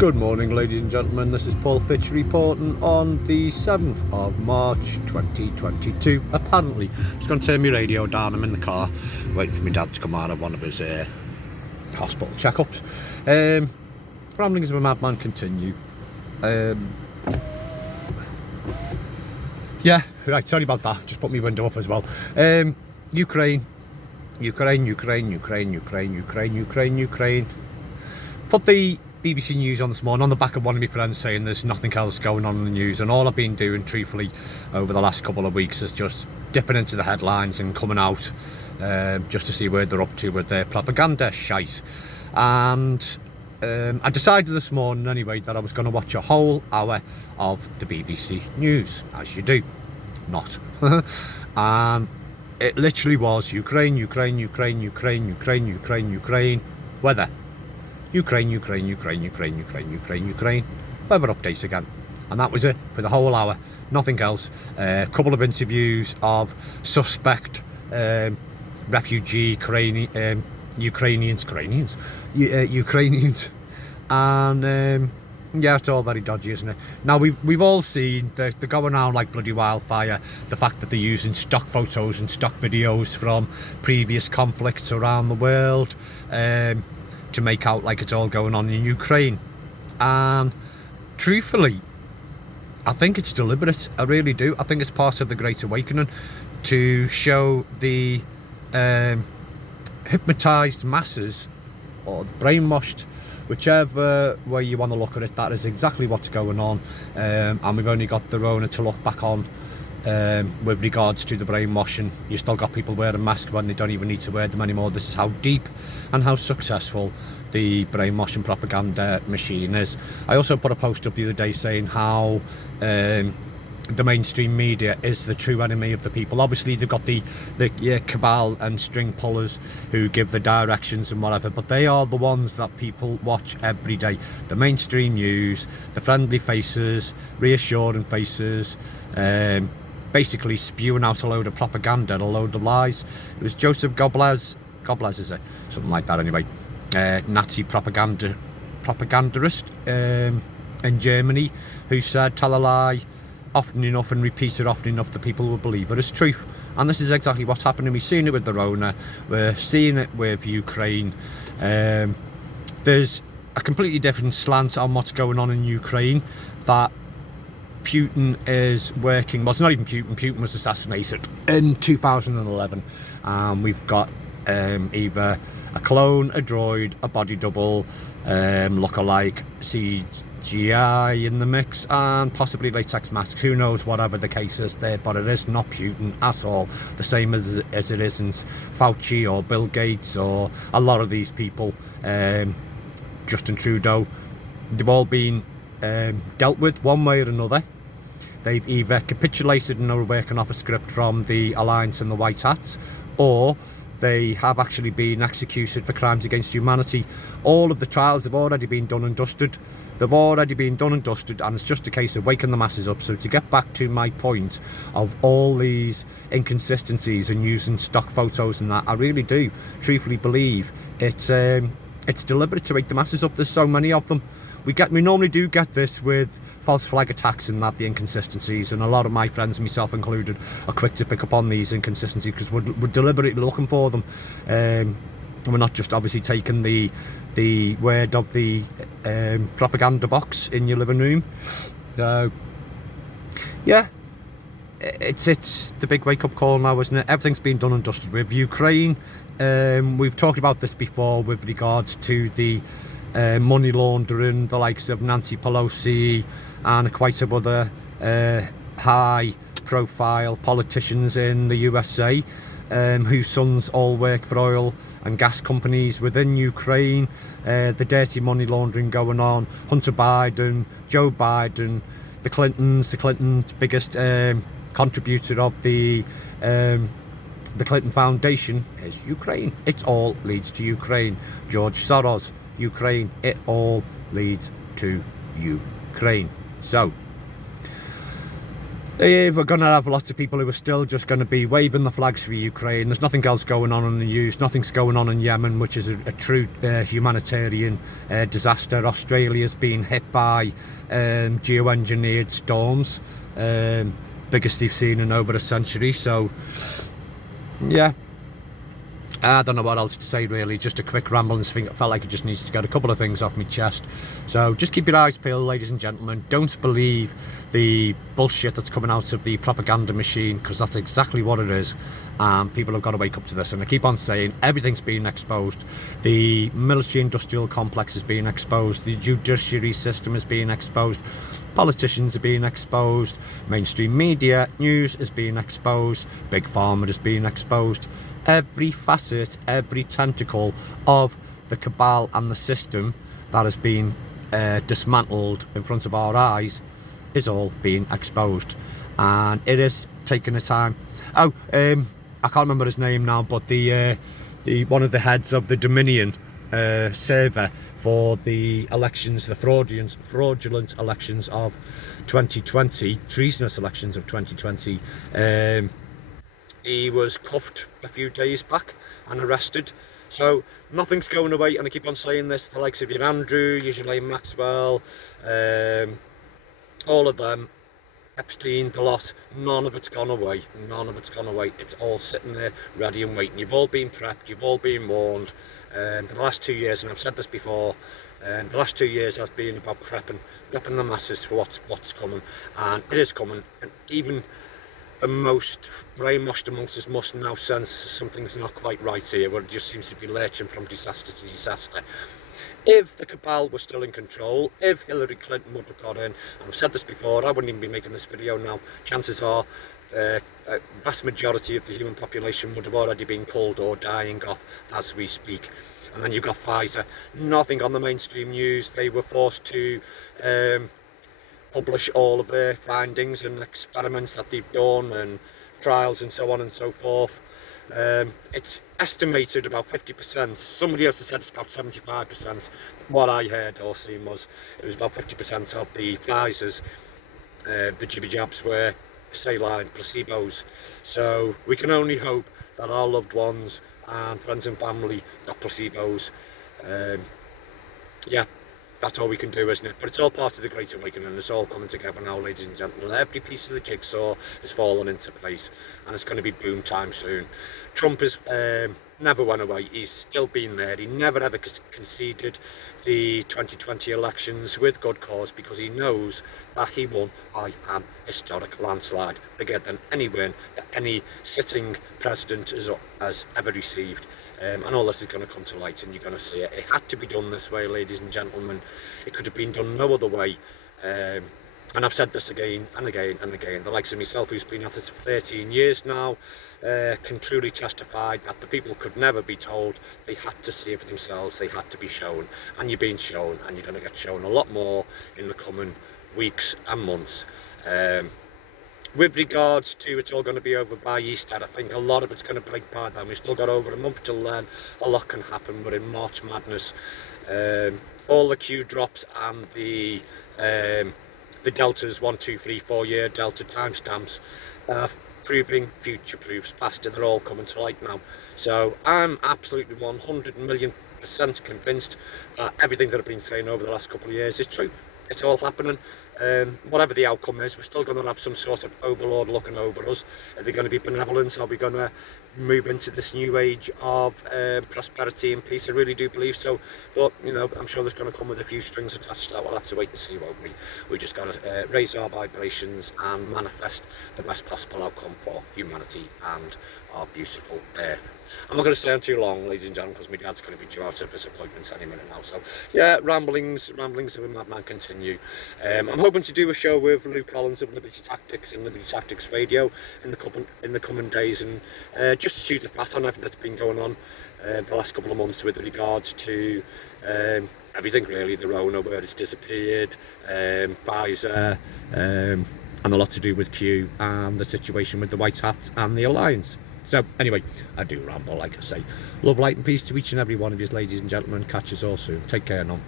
Good morning, ladies and gentlemen. This is Paul Fitch reporting on the 7th of March 2022. Apparently, I'm just going to turn my radio down. I'm in the car waiting for my dad to come out of one of his hospital checkups. Ramblings of a madman continue. Yeah, right, sorry about that. Just put my window up as well. Ukraine. Put the BBC News on this morning on the back of one of my friends saying there's nothing else going on in the news, and all I've been doing truthfully over the last couple of weeks is just dipping into the headlines and coming out just to see where they're up to with their propaganda shite. And I decided this morning anyway that I was going to watch a whole hour of the BBC News, as you do. Not. It literally was Ukraine, weather. Ukraine, weather updates again. And that was it for the whole hour, nothing else. A couple of interviews of suspect refugee Ukrainians, and yeah, it's all very dodgy, isn't it? Now we've all seen they're going around like bloody wildfire, the fact that they're using stock photos and stock videos from previous conflicts around the world to make out like it's all going on in Ukraine. And truthfully, I think it's deliberate. I really do. I think it's part of the Great Awakening to show the hypnotized masses, or brainwashed, whichever way you want to look at it. That is exactly what's going on. And we've only got the Rona to look back on with regards to the brainwashing. You still got people wearing masks when they don't even need to wear them anymore. This is how deep and how successful the brainwashing propaganda machine is. I also put a post up the other day saying how the mainstream media is the true enemy of the people. Obviously they've got the cabal and string pullers who give the directions and whatever, but they are the ones that people watch every day. The mainstream news, the friendly faces, reassuring faces, basically spewing out a load of propaganda and a load of lies. It was Joseph Goebbels is it? Something like that anyway. Nazi propagandist in Germany, who said tell a lie often enough and repeat it often enough that people will believe it as truth. And this is exactly what's happening. We've seen it with the Rona, we're seeing it with Ukraine. There's a completely different slant on what's going on in Ukraine, that Putin is working, well, it's not even Putin was assassinated in 2011. We've got either a clone, a droid, a body double, look-alike, CGI in the mix, and possibly latex masks. Who knows, whatever the case is there, but it is not Putin at all. The same as it isn't Fauci or Bill Gates or a lot of these people, Justin Trudeau. They've all been dealt with one way or another. They've either capitulated and are working off a script from the Alliance and the White Hats, or they have actually been executed for crimes against humanity. All of the trials have already been done and dusted. They've already been done and dusted, and it's just a case of waking the masses up. So to get back to my point of all these inconsistencies and using stock photos and that, I really do truthfully believe it's deliberate to wake the masses up. There's so many of them. We normally do get this with false flag attacks and that, the inconsistencies, and a lot of my friends, myself included, are quick to pick up on these inconsistencies because we're deliberately looking for them, and we're not just obviously taking the word of the propaganda box in your living room. So yeah, it's the big wake-up call now, isn't it? Everything's been done and dusted with Ukraine. We've talked about this before with regards to the money laundering, the likes of Nancy Pelosi and quite a other high profile politicians in the USA, whose sons all work for oil and gas companies within Ukraine. The dirty money laundering going on. Hunter Biden, Joe Biden, the Clintons biggest contributor of the Clinton Foundation is Ukraine. It all leads to Ukraine. George Soros, Ukraine. It all leads to Ukraine. So We're going to have lots of people who are still just going to be waving the flags for Ukraine. There's nothing else going on in the news. Nothing's going on in Yemen, which is a true humanitarian disaster. Australia's been hit by geoengineered storms, biggest they've seen in over a century. So, yeah. I don't know what else to say really, just a quick rambling thing. I felt like it just needs to get a couple of things off my chest. So just keep your eyes peeled, ladies and gentlemen. Don't believe the bullshit that's coming out of the propaganda machine, because that's exactly what it is. People have got to wake up to this, and I keep on saying everything's being exposed. The military industrial complex is being exposed, the judiciary system is being exposed, politicians are being exposed, mainstream media, news is being exposed, big pharma is being exposed. Every facet, every tentacle of the cabal and the system that has been dismantled in front of our eyes is all being exposed, and it is taking the time. I can't remember his name now, but the one of the heads of the Dominion server for the elections, the fraudulent elections of 2020, treasonous elections of 2020. He was cuffed a few days back and arrested. So nothing's going away, and I keep on saying this, the likes of your Andrew, your Ghislaine Maxwell, all of them, Epstein, the lot, none of it's gone away. None of it's gone away. It's all sitting there ready and waiting. You've all been prepped, you've all been warned. For the last 2 years, and I've said this before, the last 2 years has been about prepping the masses for what's coming, and it is coming. And even the most brainwashed amongst us must now sense something's not quite right here, where it just seems to be lurching from disaster to disaster. If the cabal was still in control, if Hillary Clinton would have got in, and I've said this before, I wouldn't even be making this video now, chances are a vast majority of the human population would have already been killed or dying off as we speak. And then you've got Pfizer, nothing on the mainstream news. They were forced to publish all of their findings and experiments that they've done and trials and so on and so forth. It's estimated about 50%. Somebody else has said it's about 75%. What I heard or seen was it was about 50% of the Pfizer's, the jibby jabs were saline placebos. So we can only hope that our loved ones and friends and family got placebos. Yeah. That's all we can do, isn't it? But it's all part of the Great Awakening. It's all coming together now, ladies and gentlemen. Every piece of the jigsaw is falling into place, and it's going to be boom time soon. Trump has never went away. He's still been there. He never ever conceded the 2020 elections with good cause, because he knows that he won by an historic landslide, bigger than any win that any sitting president has ever received. And all this is going to come to light, and you're going to see it. It had to be done this way, ladies and gentlemen. It could have been done no other way. And I've said this again and again and again. The likes of myself, who's been at this for 13 years now, can truly testify that the people could never be told. They had to see it for themselves. They had to be shown. And you're being shown, and you're going to get shown a lot more in the coming weeks and months. With regards to it's all going to be over by Easter, I think a lot of it's going to break by then. We've still got over a month till then. A lot can happen. We're in March Madness. All the Q drops and the Deltas 1, 2, 3, 4 year Delta timestamps are proving future proofs faster. They're all coming to light now. So I'm absolutely 100,000,000% convinced that everything that I've been saying over the last couple of years is true. It's all happening. Whatever the outcome is, we're still going to have some sort of overlord looking over us. Are they going to be benevolent? Are we going to move into this new age of prosperity and peace? I really do believe so. But, you know, I'm sure there's going to come with a few strings attached to that. We'll have to wait and see, won't we? We just got to raise our vibrations and manifest the best possible outcome for humanity and our beautiful earth. I'm not going to stay on too long, ladies and gentlemen, because my dad's going to be due out of his appointments any minute now. So, yeah, ramblings of a madman continue. I'm hoping to do a show with Luke Collins of Liberty Tactics and Liberty Tactics Radio in the coming days, and just to shoot the fat on everything that's been going on the last couple of months with regards to everything really, the Rona, where it's disappeared, Pfizer, and a lot to do with Q and the situation with the White Hats and the Alliance. So anyway, I do ramble, like I say. Love, light and peace to each and every one of you, ladies and gentlemen. Catch us all soon. Take care now.